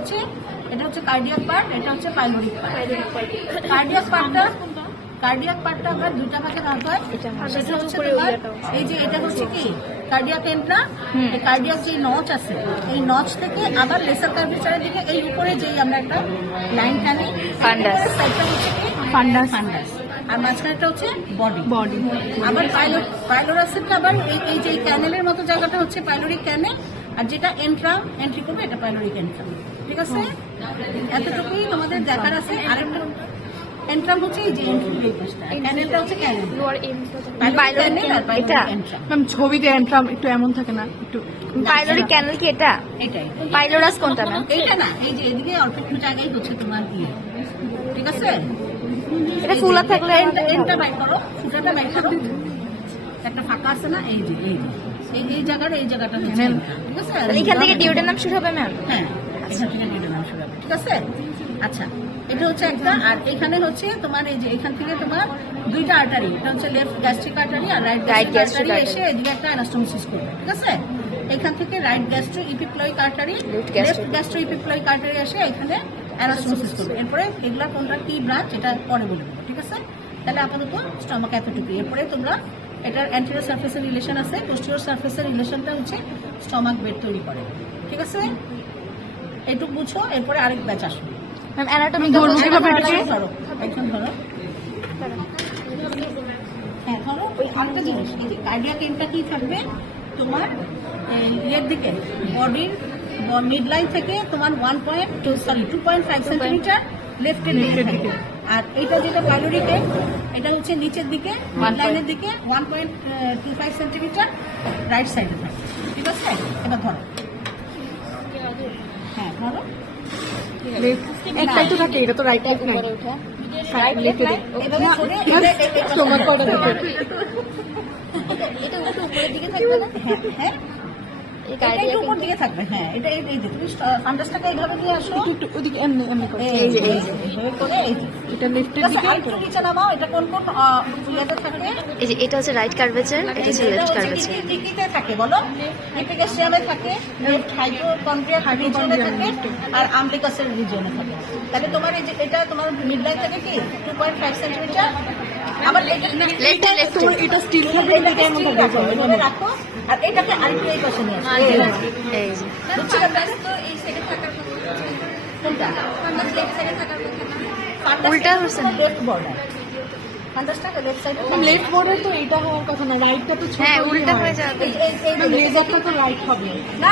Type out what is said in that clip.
হচ্ছে এটা হচ্ছে কার্ডিয়াক পার্ট, এটা হচ্ছে পাইলোরিক পার্ট। কার্ডিয়াক পার্টটা আমরা দুইটা ভাগে ভাগ হয়। সেটা হচ্ছে তোমার এই যে এটা হচ্ছে কি কার্ডিয়াক এন্ট্রা, এই কার্ডিয়াক যে নচ আছে এই নচ থেকে আবার লেসার কার্ভেচারের দিকে এই উপরে যেই আমরা একটা লাইন টানি, ফান্ডাস। সাইডটা হচ্ছে কি ফান্ডাস। আর মাঝখানেটা হচ্ছে বডি। আবার পাইলোরাসেরটা আবার এই যে ক্যানেলের মতো জায়গাটা হচ্ছে পাইলোরিক ক্যানেল, আর যেটা এন্ট্রি করবে এটা পাইলোরিক এন্ট্রাম। ঠিক আছে, এতটুকুই তোমাদের দেখার আছে। আরেকটা এন্ট্রাম হচ্ছে এই যে এন্ট্রি, ক্যানেলটা হচ্ছে ক্যানেল। এটা ম্যাম ছবিতে এন্ট্রাম একটু এমন থাকে না, একটু পাইলোরিক ক্যানেল কি এটা? এটাই পাইলোরাস কোনটা ম্যাম? এইটা না, এই যে এদিকে অল্প একটু জায়গায় হচ্ছে তোমার কি, ঠিক আছে। এটা ফুলা থাকলে এন্টটা বাইর করো, ফুটাটা বাইর করো, একটা ফাঁকা আছে না, এই যে এই জায়গাটা হচ্ছে entrum, ঠিক আছে। আর এখান থেকে ডিউডেনাম শুরু হবে ম্যাম? হ্যাঁ, এখান থেকে ডিউডেনাম শুরু হবে, ঠিক আছে। আচ্ছা, এটা হচ্ছে একটা। আর এখানে হচ্ছে তোমার এই যে এখান থেকে তোমার দুইটা আর্টারি, এটা হচ্ছে লেফট গ্যাস্ট্রিক আর্টারি আর রাইট গ্যাস্ট্রিক আর্টারি এসে এদিকে একটা অ্যানাস্টোমোসিস করবে, ঠিক আছে। এখান থেকে right gastro epiploic artery, left gastro epiploic artery এসে এখানে অ্যানাস্টোমোসিস করবে। এরপরে এগুলা কোনটা কি ব্রাঞ্চ এটা পরে বলে দেবো, ঠিক আছে। তাহলে আপাতত স্টমাক এতটুকু। এরপরে তোমরা এটার অ্যান্টেরিয়র সারফেসের রিলেশন আছে, পোস্টেরিয়র সারফেসের রিলেশনটা হচ্ছে স্টমাক বেড তৈরি করে, ঠিক আছে। এইটুকু বুঝো। এরপরে আরেক ব্যাচ আসবে। ম্যাম অ্যানাটমি ধরবো কিভাবে এটাকে? ধরো, একজন ধরো। হ্যাঁ ধরো। ওই আরেকটা জিনিস, এই যে কার্ডিয়াক এন্ডটা কি থাকবে তোমার ইয়ের দিকে, বডির মিড লাইন থেকে তোমার 2.5 সেন্টিমিটার লেফটের দিকে। আর এইটা যেটা পাইলোরিকে, এটা হচ্ছে নিচের দিকে মিড লাইনের দিকে 1.25 সেন্টিমিটার রাইট সাইডে থাকে, ঠিক আছে। এবার ধরো, হ্যাঁ ধরো। একটাই তো থাকে, এটা তো রাইট টাইপ নাই। এভাবে করে স্টমাক কটা থাকে? এটা উপরের দিকে থাকবে না? হ্যাঁ, এটা একটু উপর দিকে থাকবে। হ্যাঁ, এটা এই যে তুমি ফান্ডাসটাকে এইভাবে দিয়ে আসো, একটু ওদিকে এমনি এমনি করে। এই যে এইভাবে করে এই যে এটা লেফটের আচ্ছা, দিকে। আরেকটু নিচে নামাও। এটা কোন ইয়েতে থাকে? এই যে এটা হচ্ছে রাইট কার্ভেচার, এটা হচ্ছে লেফট কার্ভেচার। টিকিতে থাকে বলো, ইপিগ্যাস্ট্রিয়ামে থাকে, লেফট হাইপোকন্ড্রিয়াল রিজিয়নে থাকে, আর আমব্লিকাসের রিজিয়নে থাকে। তাহলে তোমার এই যে এটা তোমার মিড লাইন থাকে কি 2.5 সেন্টিমিটার। আবার লেফট তোমার এটা স্টিল থাকবে, এটা এমন থাকবে। এভাবে রাখো, আর এটাকে আরেকটু এই পাশে নিয়ে আসো। এই যে বুঝছো ব্যাপার? কোনটা? উল্টা হচ্ছে না। লেফট বর্ডার, ফান্ডাসটাকে লেফট সাইডে। লেফট বর্ডার তো এটা হওয়ার কথা না, রাইটটা তো ছোট। হ্যাঁ উল্টা হয়ে যাবে। এই লেজারটা তো রাইট হবে। না